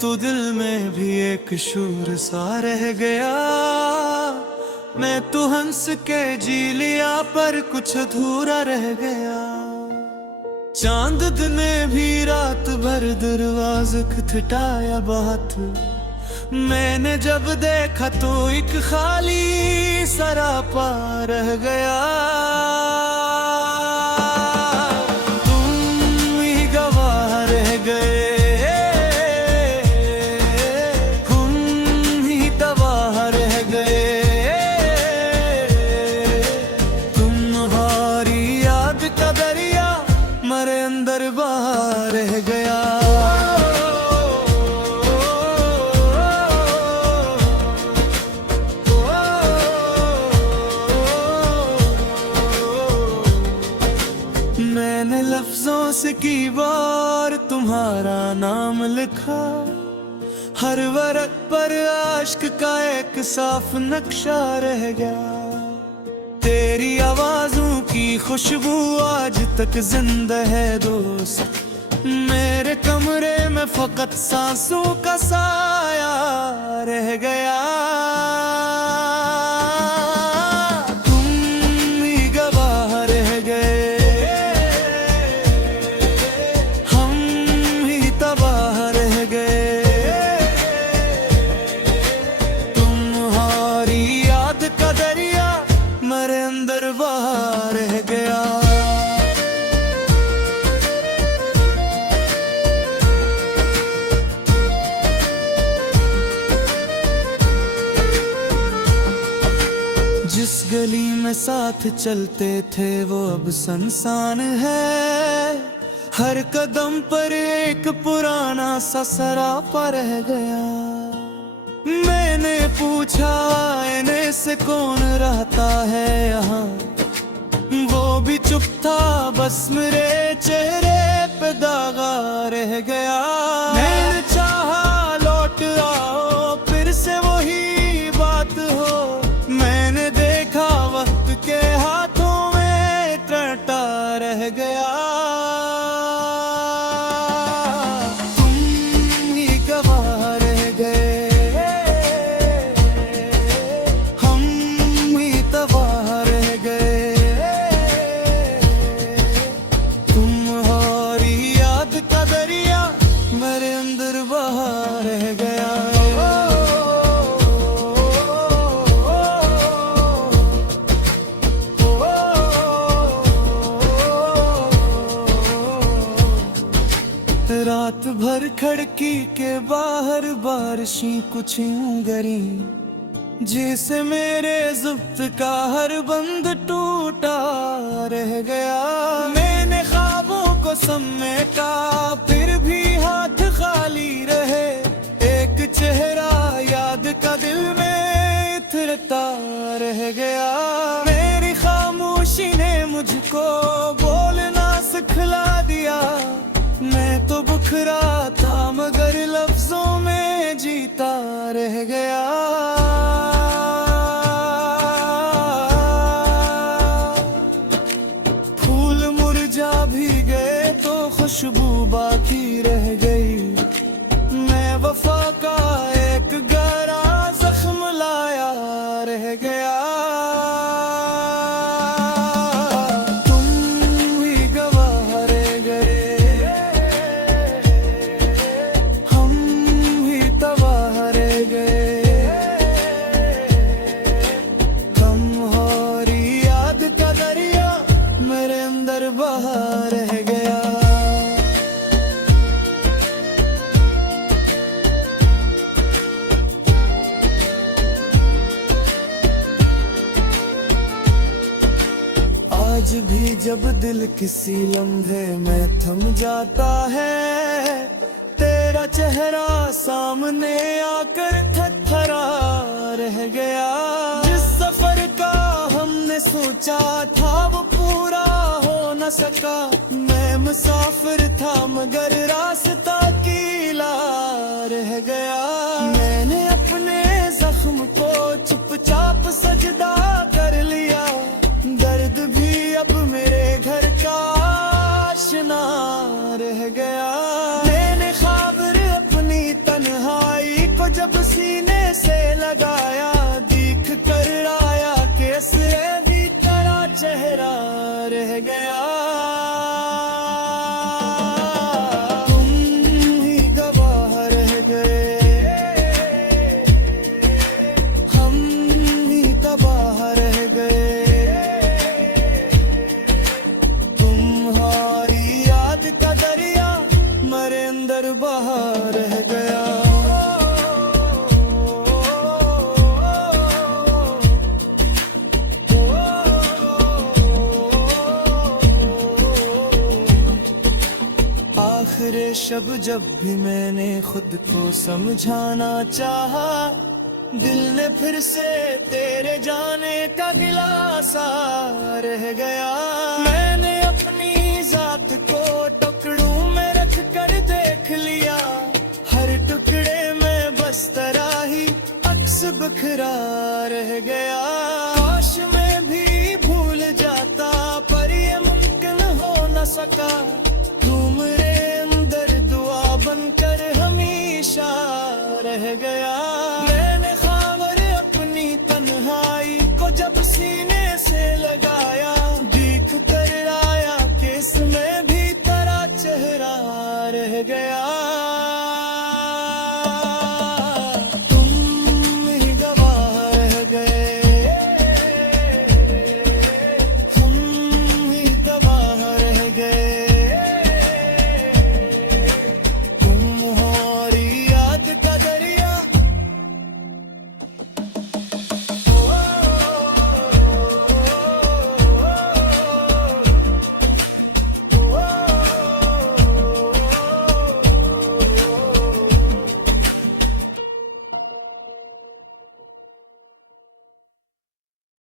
तू दिल में भी एक शूर सा रह गया। मैं तू हंस के जी लिया पर कुछ अधूरा रह गया। चांद ने भी रात भर दरवाज़ खटखटाया बहुत। मैंने जब देखा तो एक खाली सरापा रह गया। तुम ही गवाह रह गए, हम ही तबाह रह गए। तुम्हारी याद का दरिया मेरे अंदर बहा रह गया। मैंने लफ्जों से की बार तुम्हारा नाम लिखा। हर वर्क पर आश्क का एक साफ नक्शा रह गया। तेरी आवाजों की खुशबू आज तक जिंदा है दोस्त। मेरे कमरे में फकत सांसों का साया रह गया। मेरे अंदर बहा रह गया। जिस गली में साथ चलते थे वो अब सुनसान है। हर कदम पर एक पुराना सा सरापा रह गया। मैंने पूछा आईने से कौन रहता है यहाँ। वो भी चुप था, बस मेरे चेहरे पे दागा रह गया। मैंने चाहा लौट आओ फिर से वही बात हो। मैंने देखा वक्त के हाथों में टूटा रह गया। मेरे अंदर बहा रह गया। रात भर खिड़की के बाहर बारिशें कुछ यूं गिरी, जिसे मेरे ज़ुब्त का हर बंद टूटा रह गया। मैंने ख्वाबों को समेटा फिर भी हाथ खाली रहे। एक चेहरा याद का दिल में इतरता रह गया। मेरी खामोशी ने मुझको बोलना सिखला दिया। मैं तो बुखरा था मगर लफ्जों में जीता रह गया। फूल मुरझा भी गए तो खुशबू बाकी रह गई। मैं वफा का एक गहरा जख्म लाया रह गया। तुम ही गवाह रह गए, हम ही तबाह रह गए। तुम्हारी याद का दरिया मेरे अंदर बहा रह गया। आज भी जब दिल किसी लम्हे में थम जाता है। तेरा चेहरा सामने आकर थरथरा रह गया। जिस सफर का हमने सोचा था वो पूरा हो न सका। मैं मुसाफिर था मगर रास्ता कीला रह गया। मैंने अपने जख्म को चुपचाप सजदा कर लिया। दर्द भी अब मेरे घर का आशना रह गया। मैंने ख्वाब अपनी अंदर बहा रह गया। आखिर शब जब भी मैंने खुद को समझाना चाहा, दिल ने फिर से तेरे जाने का दिलासा रह गया। मैंने अपनी जात को टुकड़ों में रख कर देख लिया, हर टुकड़े में बस तेरा ही अक्स बिखरा रह गया। काश मैं भी भूल जाता पर ये मुमकिन हो न सका, तू मेरे अंदर दुआ बनकर हमेशा रह गया।